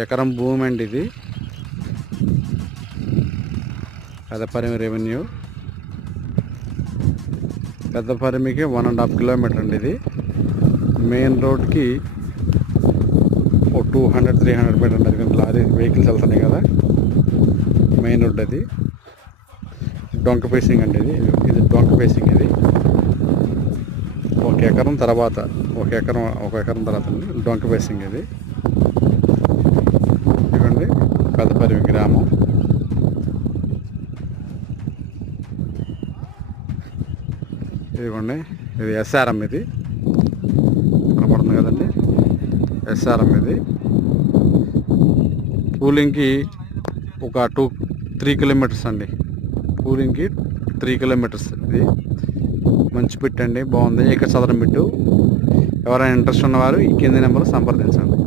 ఎకరం భూమి అండి ఇది. పెద్దపరిమి రెవెన్యూ. పెద్దపరిమికి 1.5 కిలోమీటర్ అండి ఇది. మెయిన్ రోడ్కి 200-300 మీటర్ ఉంటుంది. ఎందుకంటే లారీ వెహికల్స్ వెళ్తున్నాయి కదా. మెయిన్ రోడ్ అది. డొంక ఫేసింగ్ అండి ఇది డొంక ఫేసింగ్ ఇది. ఒక ఎకరం తర్వాత డొంక ఫేసింగ్ ఇది. ఇవ్వండి పెద్దపరిమి గ్రామం. ఇదిగోండి ఇది ఎస్ఆర్ఎం. ఇది కనపడుతుంది కదండి, ఎస్ఆర్ఎం ఇది. పూలింగ్కి ఒక 3 కిలోమీటర్స్ అండి. పూలింగ్కి 3 కిలోమీటర్స్. ఇది మంచి బిట్ అండి, బాగుంది. ఏక చదరం బిట్టు. ఎవరైనా ఇంట్రెస్ట్ ఉన్నవారు ఈ కింది నెంబర్ సంప్రదించండి.